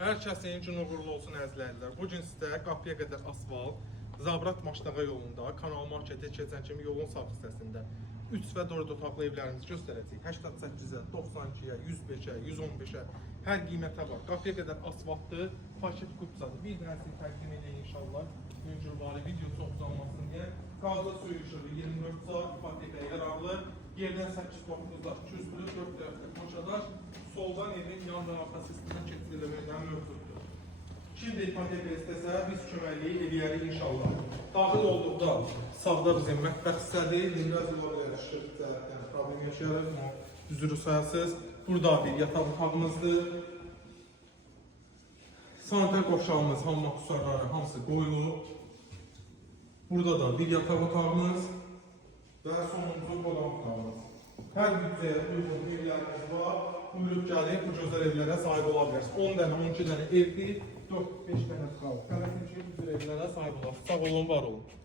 Hər kəsin üçün uğurlu olsun əzizləyirlər. Bu gün sizə qapıya qədər asfalt, Zabrat Maşdağa yolunda, Kanal Marketə keçən kimi yolun sağ hissəsində 3 və 4 otaqlı evlərimizi göstərəcəyik. 88-ə, 92-yə, 105-ə, 115-ə hər qiymətə var. Qapıya qədər asfaltdır, paket qutsadır. Bir dənə sizi təqdim edək inşallah. Mümkün video çox uzanmasın deyə. Qazda suyu işığı 24 saat, ipoteka yararlı. Yerdən 8-9 daş, 200 bölü 4 tərəfdə koşadaş, soldan evin yan və arxa sistemindən keçirilməyə mövcuddur. Şimdi ipoteka istəsə, biz köməkliyi eləyərik inşallah. Daxil olduqda sağda bizim mətbəx hissədir. Biraz yollara çıxıb problem yaşayarıq, üzrü sayasız. Burada bir yataq otağımızdır. Sanitar qoşağımız, hamma qusarları hamısı qoyulub. Burada da bir yataq otağımız və sonuncu qonaq otağımız. Hər büdcəyə uyğun evlərimiz var. Buyurub gəlib bu gözəl evlərə sahib ola bilərsiniz. 10 dənə, 12 dənə evdir, 4-5 dənə qalır. Tələsin ki, bu cür evlərə sahib olasınız. Sağ olun, var olun.